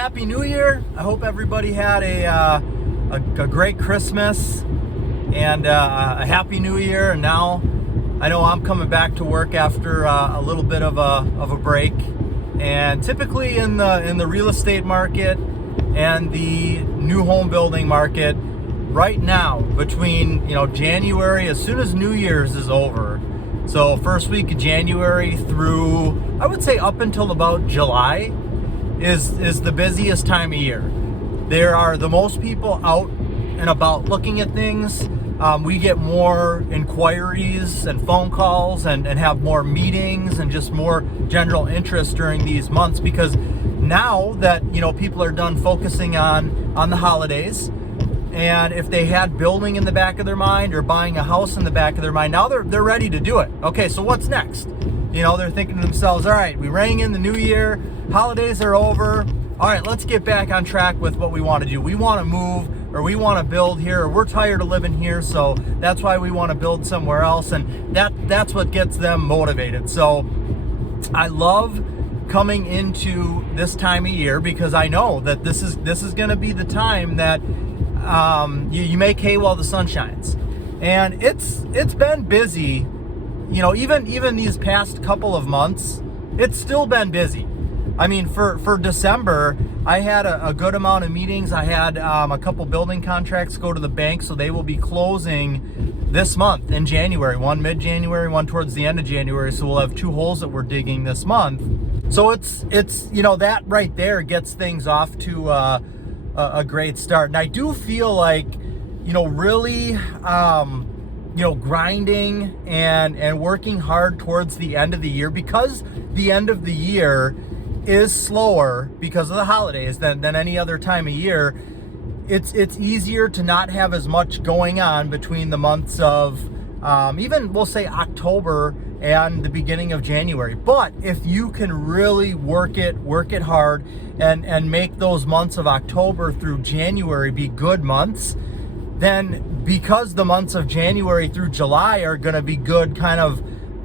Happy New Year. I hope everybody had a great Christmas and a Happy New Year. And now I know I'm coming back to work after a little bit of a break. And typically in the real estate market and the new home building market right now, between January, as soon as New Year's is over, so first week of January through, I would say, up until about July is the busiest time of year. There are the most people out and about looking at things. We get more inquiries and phone calls and have more meetings and just more general interest during these months, because now that people are done focusing on the holidays, and if they had building in the back of their mind or buying a house in the back of their mind, now they're ready to do it. Okay, so what's next? They're thinking to themselves, all right, we rang in the new year, holidays are over. All right, let's get back on track with what we want to do. We want to move, or we want to build here, or we're tired of living here, so that's why we want to build somewhere else. And that's what gets them motivated. So I love coming into this time of year, because I know that this is going to be the time that you make hay while the sun shines. And it's been busy, even these past couple of months, it's still been busy. I mean, for December, I had a good amount of meetings. I had a couple building contracts go to the bank, so they will be closing this month in January, one mid-January, one towards the end of January. So we'll have 2 holes that we're digging this month. So it's that right there gets things off to a great start. And I do feel like really grinding and working hard towards the end of the year, because the end of the year is slower because of the holidays than any other time of year. It's easier to not have as much going on between the months of even, we'll say, October and the beginning of January. But if you can really work it hard and make those months of October through January be good months, then because the months of January through July are going to be good, kind of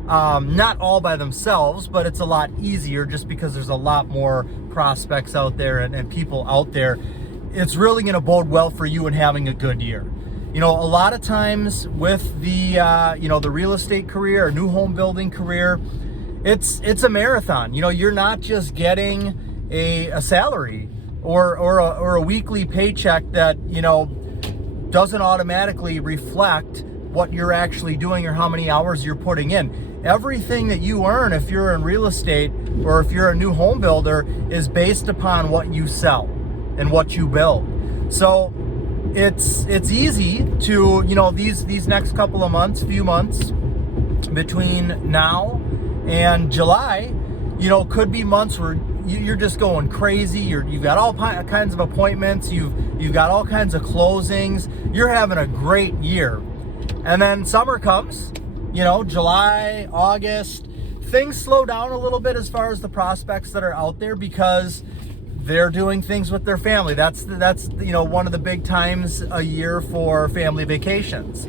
not all by themselves, but it's a lot easier just because there's a lot more prospects out there and people out there. It's really going to bode well for you in having a good year. A lot of times with the the real estate career or new home building career, it's a marathon. You're not just getting a salary or a weekly paycheck that doesn't automatically reflect what you're actually doing or how many hours you're putting in. Everything that you earn, if you're in real estate or if you're a new home builder, is based upon what you sell and what you build. So it's easy to, these next couple of few months between now and July, could be months where you're just going crazy. You've got all kinds of appointments. You've got all kinds of closings. You're having a great year. And then summer comes, July, August, things slow down a little bit as far as the prospects that are out there, because they're doing things with their family. That's one of the big times a year for family vacations.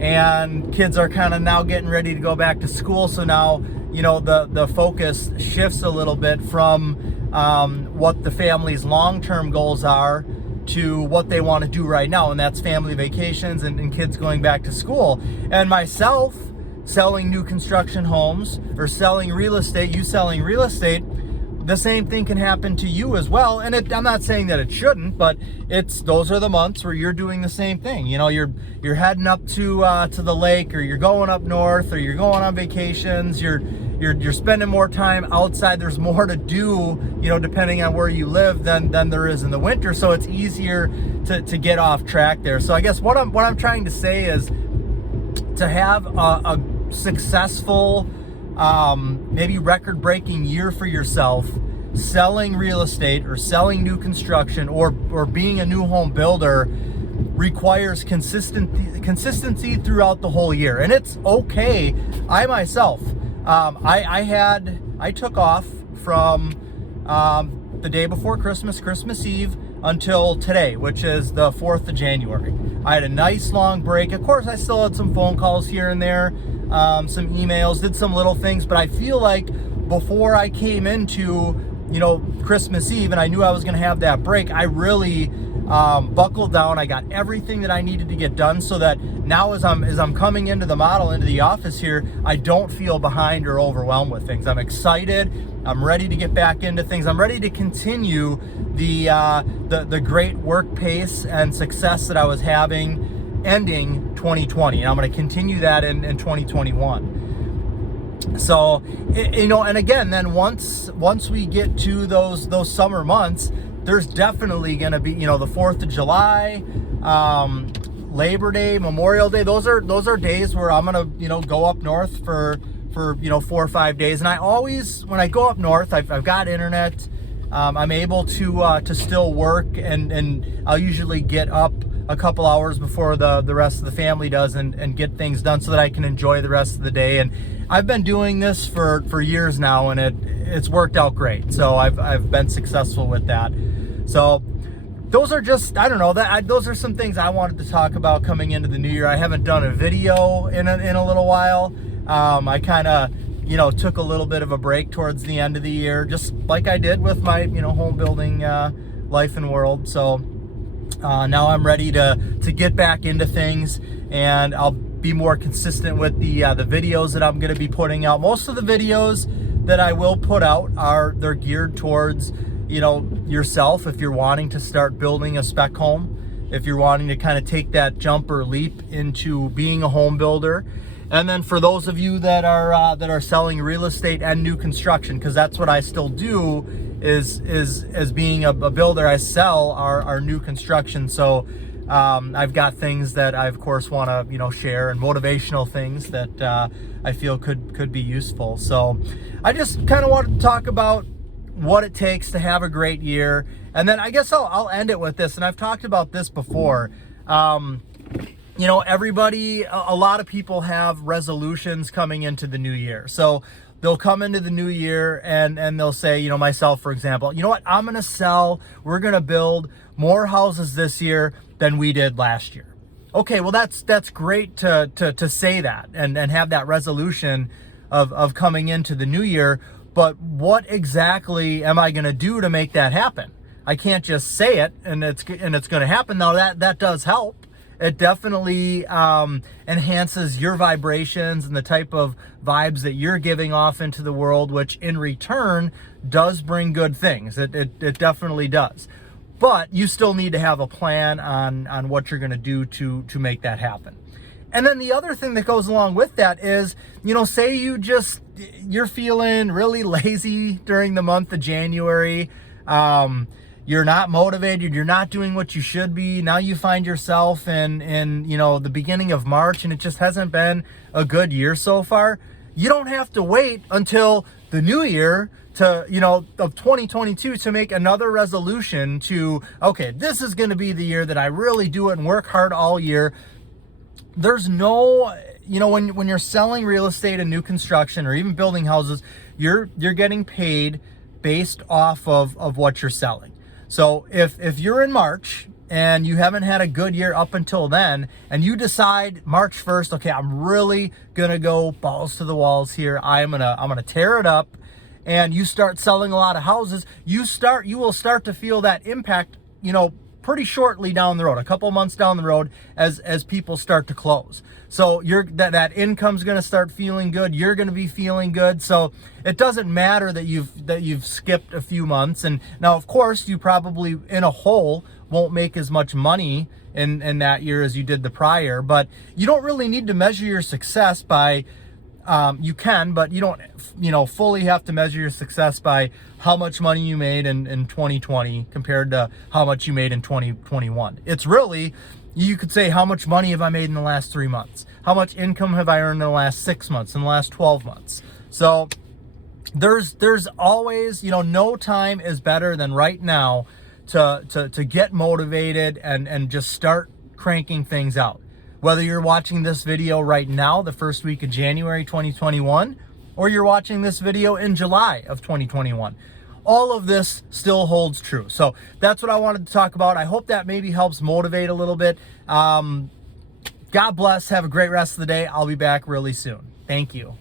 And kids are kind of now getting ready to go back to school. So now, the focus shifts a little bit from what the family's long-term goals are to what they want to do right now. And that's family vacations and kids going back to school. And myself selling new construction homes or selling real estate, you selling real estate, the same thing can happen to you as well. And I'm not saying that it shouldn't, but those are the months where you're doing the same thing. You're heading up to the lake, or you're going up north, or you're going on vacations. You're spending more time outside. There's more to do, depending on where you live than there is in the winter. So it's easier to get off track there. So I guess what I'm trying to say is to have a successful, maybe record-breaking year for yourself, selling real estate or selling new construction or being a new home builder, requires consistency throughout the whole year. And it's okay. I myself, I took off from the day before Christmas Eve, until today, which is the 4th of January. I had a nice long break. Of course, I still had some phone calls here and there, some emails, did some little things, but I feel like before I came into Christmas Eve, and I knew I was going to have that break, I really buckled down. I got everything that I needed to get done, so that now as I'm coming into the office here, I don't feel behind or overwhelmed with things. I'm excited. I'm ready to get back into things. I'm ready to continue the great work pace and success that I was having ending 2020, and I'm going to continue that in 2021. So, and again, then once we get to those summer months, there's definitely going to be, the 4th of July, Labor Day, Memorial Day. Those are days where I'm going to, go up north for 4 or 5 days. And I always, when I go up north, I've got internet. I'm able to still work, and I'll usually get up a couple hours before the rest of the family does, and get things done so that I can enjoy the rest of the day. And I've been doing this for years now, and it's worked out great. So I've been successful with that. So those are just, I don't know, those are some things I wanted to talk about coming into the new year. I haven't done a video in a little while. I kind of, took a little bit of a break towards the end of the year, just like I did with my, home building life and world. So now I'm ready to get back into things, and I'll be more consistent with the videos that I'm going to be putting out. Most of the videos that I will put out they're geared towards, yourself, if you're wanting to start building a spec home, if you're wanting to kind of take that jump or leap into being a home builder. And then for those of you that are selling real estate and new construction, because that's what I still do, is as being a builder, I sell our new construction. So I've got things that I of course want to share, and motivational things that I feel could be useful. So I just kind of wanted to talk about what it takes to have a great year, and then I guess I'll end it with this. And I've talked about this before. Everybody, a lot of people have resolutions coming into the new year. So they'll come into the new year and they'll say, myself, for example, I'm going to sell, we're going to build more houses this year than we did last year. Okay, well, that's great to say that and have that resolution of coming into the new year. But what exactly am I going to do to make that happen? I can't just say it and it's going to happen. Now that does help. It definitely enhances your vibrations and the type of vibes that you're giving off into the world, which in return does bring good things. It definitely does. But you still need to have a plan on what you're going to do to make that happen. And then the other thing that goes along with that is, say you're feeling really lazy during the month of January. You're not motivated, you're not doing what you should be. Now you find yourself in the beginning of March, and it just hasn't been a good year so far. You don't have to wait until the new year of 2022 to make another resolution to, okay, this is going to be the year that I really do it and work hard all year. There's no, when you're selling real estate and new construction or even building houses, you're getting paid based off of what you're selling. So if you're in March and you haven't had a good year up until then, and you decide March 1st, okay, I'm really gonna go balls to the walls here, I'm gonna tear it up, and you start selling a lot of houses, you will start to feel that impact, pretty shortly down the road, a couple months down the road, as people start to close. So that income's going to start feeling good. You're going to be feeling good. So it doesn't matter that you've skipped a few months. And now, of course, you probably in a whole won't make as much money in that year as you did the prior. But you don't really need to measure your success by. You can, but you don't, fully have to measure your success by how much money you made in 2020 compared to how much you made in 2021. It's really, you could say, how much money have I made in the last 3 months? How much income have I earned in the last 6 months, in the last 12 months? So there's always, no time is better than right now to get motivated and just start cranking things out. Whether you're watching this video right now, the first week of January 2021, or you're watching this video in July of 2021, all of this still holds true. So that's what I wanted to talk about. I hope that maybe helps motivate a little bit. God bless. Have a great rest of the day. I'll be back really soon. Thank you.